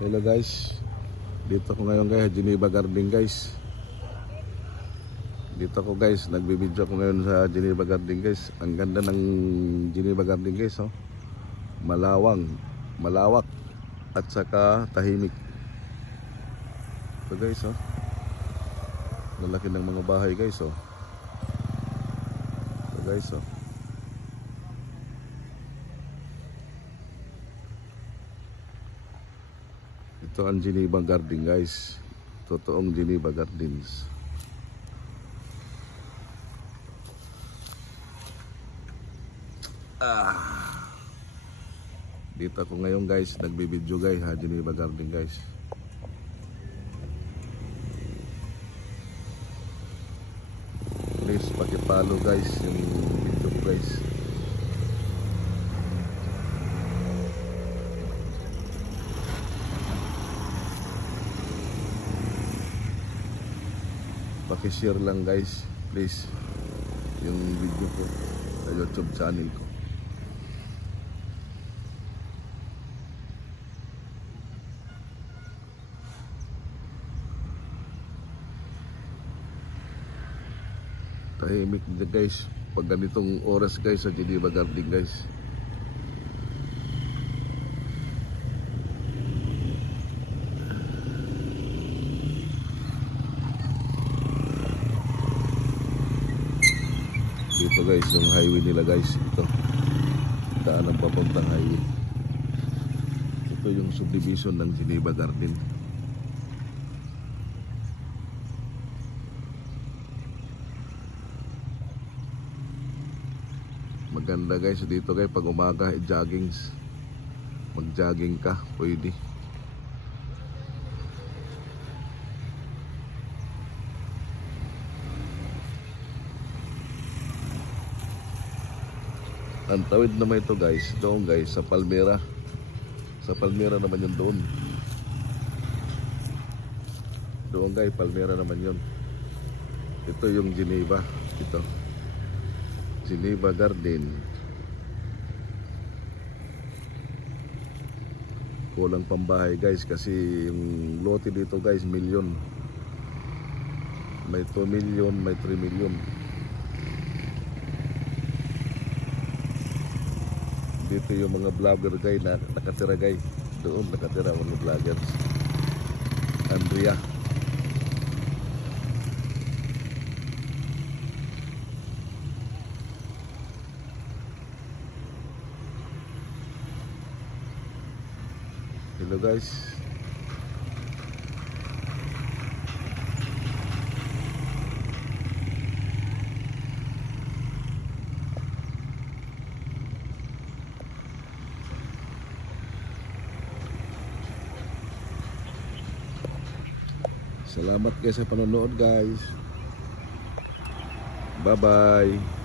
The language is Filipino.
Hello guys, dito ko ngayon guys, Geneva Garden guys. Dito ko guys, nagbibideo ko ngayon sa Geneva Garden guys. Ang ganda ng Geneva Garden guys, oh. Malawak at saka tahimik. Ito guys, oh. Lalaki ng mga bahay guys, oh. Ito guys, oh. Ito ang Geneva Garden guys. Totoong Geneva Gardens. Dito ako ngayon guys, nagbibideo guys ha, Geneva Garden guys. Please paki-follow guys yung video ko guys. Paki-share lang guys, please, yung video ko sa YouTube channel ko. Tahimik na guys pag ganitong oras guys sa Geneva Garden guys. Dito guys yung highway nila guys. Ito daan ang papuntang highway. Ito yung subdivision ng Geneva Garden. Maganda guys dito guys pag umaga joggings. Mag-jogging ka, pwede. Ang tawid naman ito guys, doon guys sa Palmera. Sa Palmera naman yun doon. Doon guys, Palmera naman yun. Ito yung Geneva. Ito Geneva Garden. Kulang pambahay guys kasi yung lote dito guys, milyon. May 2 million, may 3 million. Dito yung mga vlogger guys na nakatira guys. Doon nakatira mga vloggers. Andrea. Hello guys. Salamat guys sa panonood guys. Bye bye.